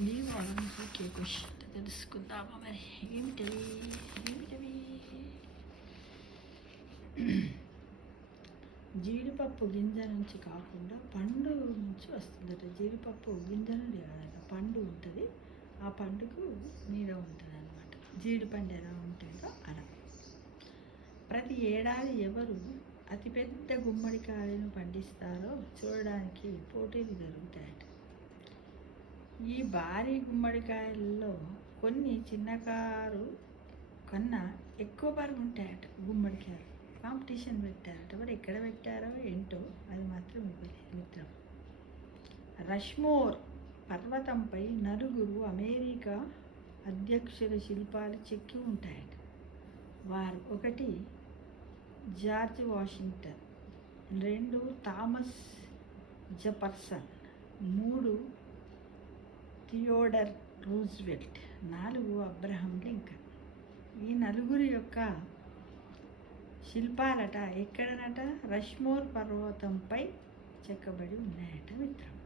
ఈ వారం GK question తెలుసుకుందామా మరి ఏమిటవి ఏమిటవి జీడిపప్పు గింజ నుంచి కాకుండా పండు నుంచి వస్తుందట. జీడిపప్పు గింజ నుండి కాదట, పండు ఉంటుంది. ఆ పండుకు మీద ఉంటుంది అనమాట. జీడిపండు ఎలా ఉంటుందో అలా. ప్రతి ఏడాది ఎవరు అతిపెద్ద గుమ్మడికాయను పండిస్తారో చూడడానికి పోటీలు జరుగుతాయట. ఈ భారీ గుమ్మడికాయల్లో కొన్ని చిన్నకారు కన్నా ఎక్కువ బరువు ఉంటాయట. గుమ్మడికాయలు కాంపిటీషన్ పెట్టారట. మరి ఎక్కడ పెట్టారో ఏంటో అది మాత్రం ఇవ్వలేదు మిత్రం. రష్మోర్ పర్వతంపై నలుగురు అమెరికా అధ్యక్షుల శిల్పాలు చెక్కి ఉంటాయట. వారు: 1 George Washington, 2 Thomas Jefferson, 3 Theodore Roosevelt, 4 Abraham Lincoln. ఈ నలుగురి యొక్క శిల్పాలట ఎక్కడనట? రష్మోర్ పర్వతంపై చెక్కబడి ఉన్నాయట మిత్రం.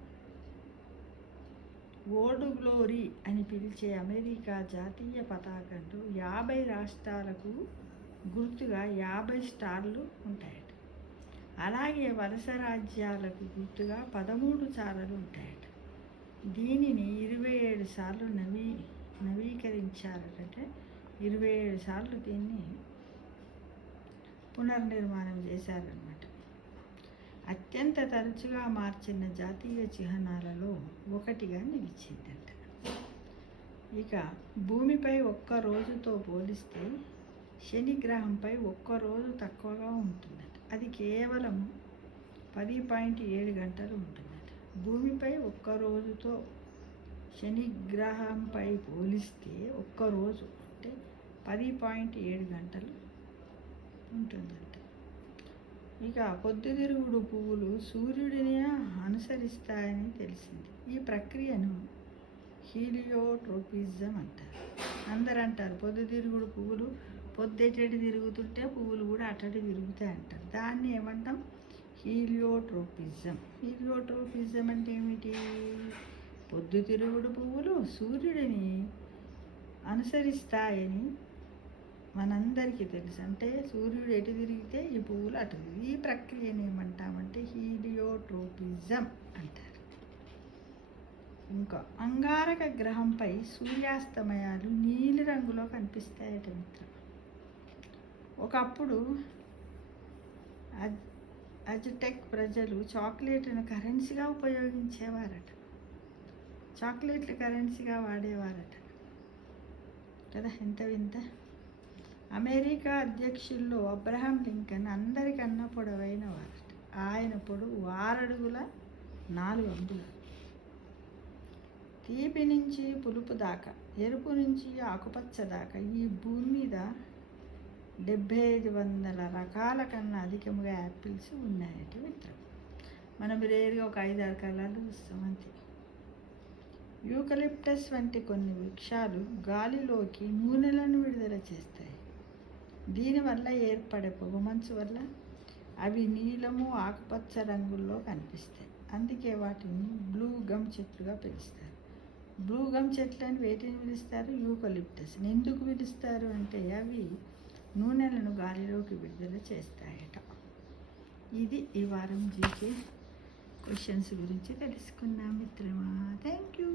ఓల్డ్ గ్లోరీ అని పిలిచే అమెరికా జాతీయ పతాకంలో 50 రాష్ట్రాలకు గుర్తుగా 50 స్టార్లు ఉంటాయట. అలాగే వలస రాజ్యాలకు గుర్తుగా 13 చారలు ఉంటాయట. దీనిని 27 సార్లు నవీకరించారంటే 27 సార్లు దీన్ని పునర్నిర్మాణం చేశారన్నమాట. అత్యంత తరచుగా మార్చిన జాతీయ చిహ్నాలలో ఒకటిగా నిలిచిందంట. ఇక భూమిపై ఒక్క రోజుతో పోలిస్తే శని గ్రహంపై ఒక్క రోజు తక్కువగా ఉంటుందట. అది కేవలం 10.7 గంటలు ఉంటుందట. భూమిపై ఒక్క రోజుతో శని గ్రహంపై పోలిస్తే ఒక్కరోజు అంటే 10.7 గంటలు ఉంటుందంట. ఇక పొద్దుతిరుగుడు పువ్వులు సూర్యుడిని అనుసరిస్తాయని తెలిసింది. ఈ ప్రక్రియను హీలియోట్రోపిజం అంటారు. అందరూ అంటారు పొద్దుతిరుగుడు పువ్వులు పొద్దెటటి తిరుగుతుంటే పువ్వులు కూడా అటటి తిరుగుతాయి అంటారు. దాన్ని ఏమంటాం? హీలియోట్రోపిజం. హీలియోట్రోపిజం అంటే ఏమిటి? పొద్దుతిరుగుడు పువ్వులు సూర్యుడిని అనుసరిస్తాయని మనందరికీ తెలుసు. అంటే సూర్యుడు ఎటు తిరిగితే ఈ పువ్వులు అటు. ఈ ప్రక్రియను ఏమంటామంటే హీలియోట్రోపిజం అంటారు. ఇంకా అంగారక గ్రహంపై సూర్యాస్తమయాలు నీలి రంగులో కనిపిస్తాయట మిత్రం. ఒకప్పుడు అజ్టెక్ ప్రజలు చాక్లెట్ను కరెన్సీగా ఉపయోగించేవారట. చాక్లెట్లు కరెన్సీగా వాడేవారట కదా, ఎంత వింత. అమెరికా అధ్యక్షుల్లో అబ్రహం లింకన్ అందరికన్నా పొడవైన వారట. ఆయన పొడవు 6 అడుగుల 4 అంగుళాలు. తీపి నుంచి పులుపు దాకా, ఎరుపు నుంచి ఆకుపచ్చ దాకా ఈ భూమి మీద 7500 రకాల కన్నా అధికముగా యాపిల్స్ ఉన్నాయట మిత్రం. మనం రేరుగా ఒక 5-6 కలర్లు చూస్తాం అంతే. యూకలిప్టస్ వంటి కొన్ని వృక్షాలు గాలిలోకి నూనెలను విడుదల చేస్తాయి. దీనివల్ల ఏర్పడే పొగమంచు వల్ల అవి నీలము ఆకుపచ్చ రంగుల్లో కనిపిస్తాయి. అందుకే వాటిని బ్లూ గమ్ చెట్లుగా పిలుస్తారు. బ్లూ గమ్ చెట్లని వేటిని పిలుస్తారు? యూకలిప్టస్ని. ఎందుకు పిలుస్తారు అంటే అవి నూనెలను గాలిలోకి విడుదల చేస్తాయట. ఇది ఈ వారం జీకే క్వశ్చన్స్ గురించి తెలుసుకున్నాం మిత్రమా. Thank you.